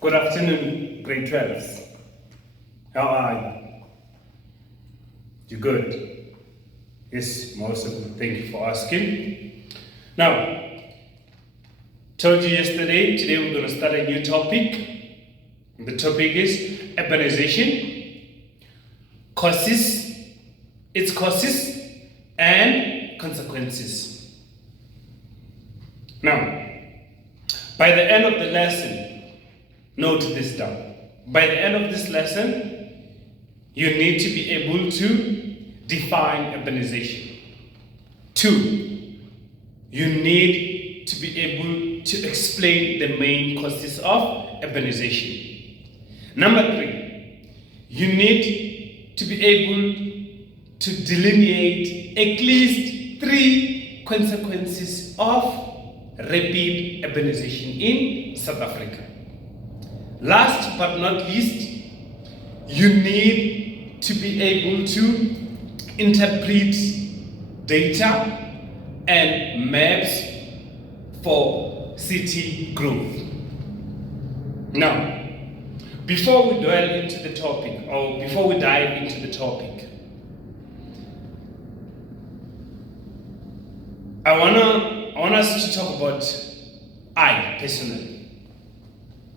Good afternoon, grade 12s. How are you? You good? Yes, I'm also good. Thank you for asking. Now, told you yesterday, today we're going to start a new topic. The topic is urbanization, its causes, and consequences. Now, by the end of the lesson, note this down. By the end of this lesson, you need to be able to define urbanization. 2, you need to be able to explain the main causes of urbanization. Number 3, you need to be able to delineate at least 3 consequences of rapid urbanization in South Africa. Last but not least, you need to be able to interpret data and maps for city growth. Now, before we dwell into the topic, or before we dive into the topic, I want us to talk about I personally.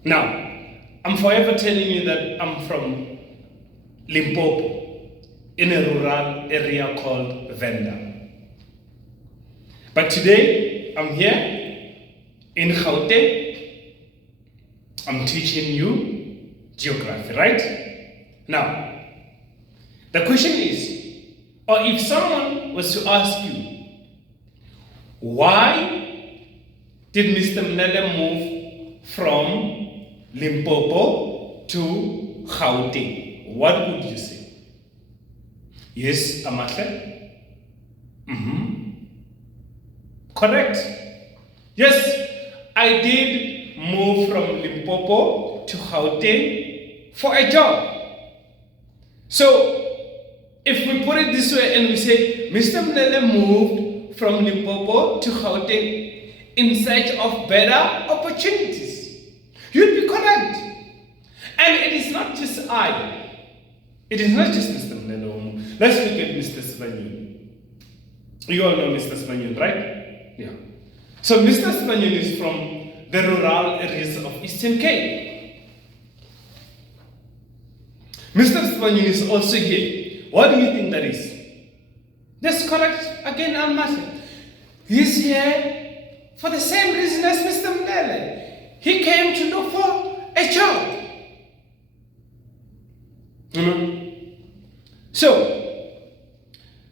Now, I'm forever telling you that I'm from Limpopo, in a rural area called Venda. But today, I'm here in Gauteng. I'm teaching you geography, right? Now, the question is, or if someone was to ask you, why did Mr. Mnele move from Limpopo to Gauteng? What would you say? Yes, Amahle? Correct. Yes, I did move from Limpopo to Gauteng for a job. So, if we put it this way and we say, Mr. Mnele moved from Limpopo to Gauteng in search of better opportunities, you'd be correct. And it is not just I. It is not just Mr. Mnele. Let's look at Mr. Spaniel. You all know Mr. Spaniel, right? Yeah. So Mr. Spaniel is from the rural areas of Eastern Cape. Mr. Spaniel is also here. What do you think that is? That's correct. Again, Almasi. He's here for the same reason as Mr. Mnele. He came to look for a job. So,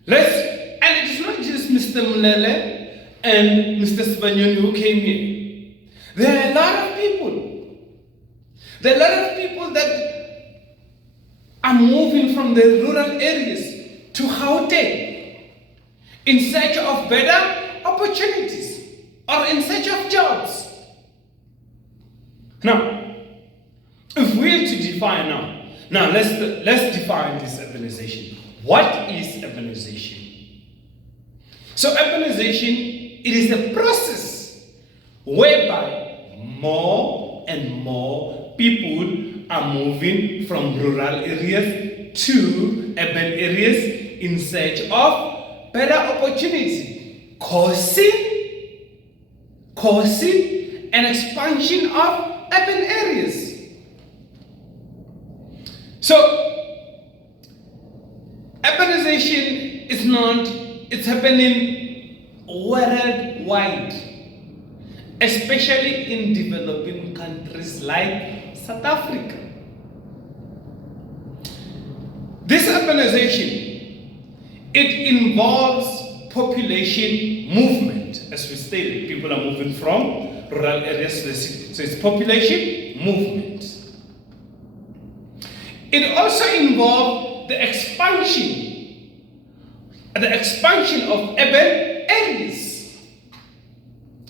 and it is not just Mr. Mnele and Mr. Spaniel who came here. There are a lot of people. There are a lot of people that are moving from the rural areas to Gauteng in search of better opportunities or in search of jobs. Now, if we are to define now let's define this urbanization. What is urbanization? So urbanization, it is a process whereby more and more people are moving from rural areas to urban areas in search of better opportunity, causing an expansion of urban areas. So, urbanization it's happening worldwide, especially in developing countries like South Africa. This urbanization, it involves population movement. As we stated, people are moving from rural areas to the city. So it's population movement. It also involves the expansion of urban areas.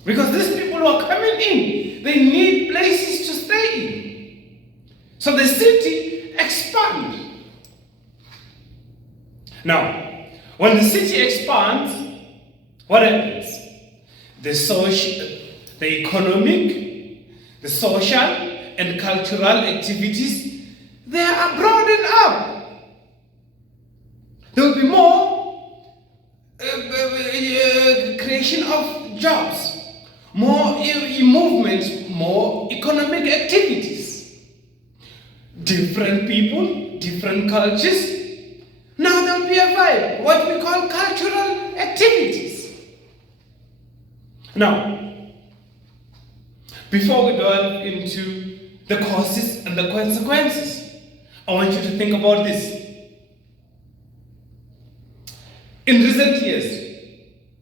Because these people who are coming in, they need places to stay in. So the city expands. Now, when the city expands, what happens? The economic, the social, and cultural activities, they are broadened up. There will be more creation of jobs, more movement, more economic activities. Different people, different cultures. Now there will be a vibe, what we call cultural activities. Now, before we delve into the causes and the consequences, I want you to think about this. In recent years,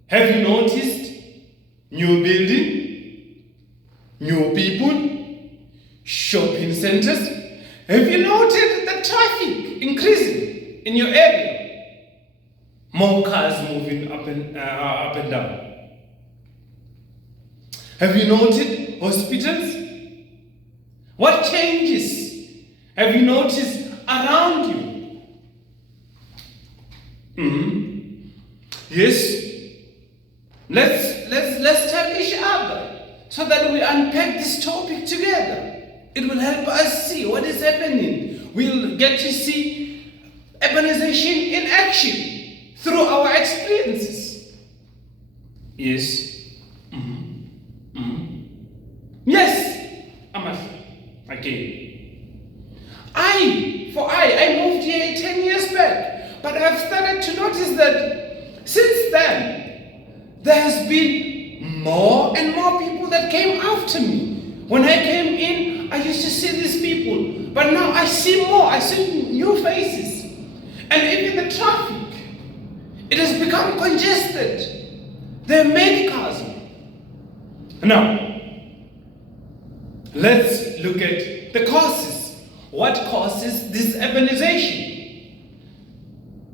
have you noticed new building, new people, shopping centers? Have you noted the traffic increasing in your area? More cars moving up and down. Have you noted hospitals? What changes have you noticed around you? Yes. Let's tell each other so that we unpack this topic together. It will help us see what is happening. We'll get to see urbanization in action through our experiences. Yes. Yes, again. I moved here 10 years back, but I've started to notice that since then, there has been more and more people that came after me. When I came in, I used to see these people, but now I see more, I see new faces. And even the traffic, it has become congested. There are many cars. Now, let's look at the causes. What causes this urbanization?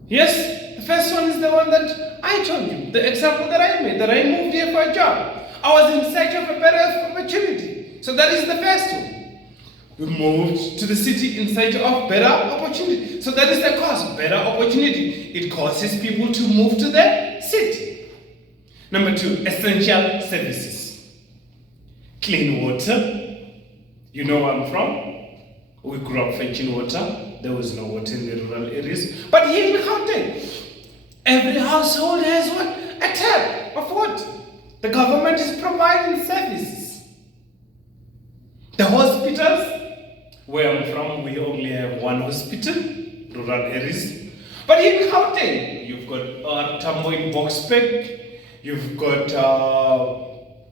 Yes, the first one is the one that I told you, the example that I made, that I moved here for a job. I was in search of a better opportunity. So that is the first one. We moved to the city in search of better opportunity. So that is the cause, better opportunity. It causes people to move to the city. Number 2, essential services. Clean water. You know where I'm from. We grew up fetching water. There was no water in the rural areas. But here in Gauteng, every household has what? A tap of water. The government is providing services. The hospitals, where I'm from, we only have one hospital, rural areas. But in Gauteng, you've got Tambo in Boksburg, you've got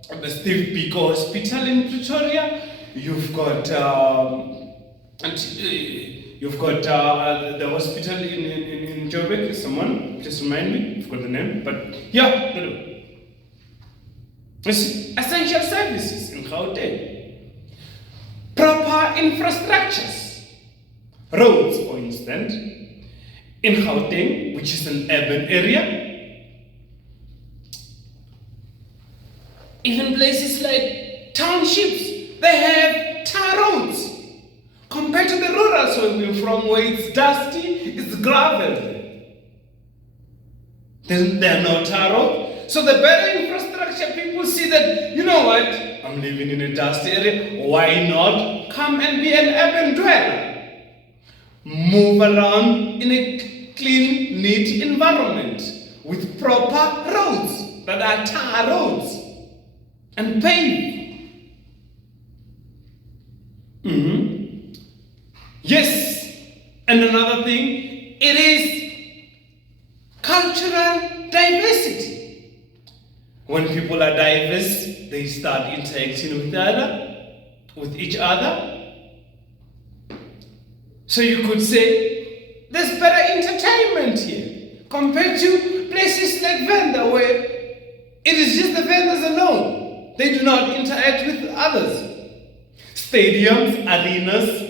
the Steve Biko Hospital in Pretoria, you've got the hospital in Joburg. Someone just remind me, I've got the name, but yeah, no. It's essential services in Gauteng. Proper infrastructures, roads, for instance, in Gauteng, which is an urban area. Even places like townships, they have tar roads. Compared to the rural soil from where it's dusty, it's gravel. Then there are no tar roads. So the better infrastructure, people see that, you know what, I'm living in a dusty area, why not come and be an urban dweller? Move around in a clean, neat environment with proper roads that are tar roads and paved. Yes, and another thing, it is cultural diversity. When people are diverse, they start interacting with each other. So you could say there's better entertainment here compared to places like Venda, where it is just the vendors alone. They do not interact with others. Stadiums, arenas.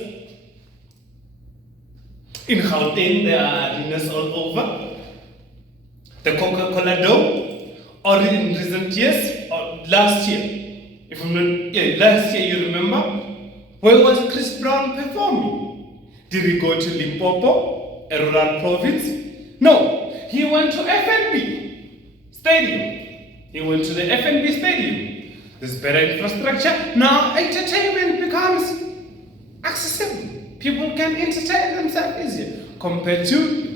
In Gauteng, there are arenas all over. The Coca-Cola Dome, or in recent years, or last year, last year you remember, where was Chris Brown performing? Did he go to Limpopo, a rural province? No, he went to FNB Stadium. He went to the FNB Stadium. There's better infrastructure. Now entertainment becomes accessible. People can entertain themselves easier compared to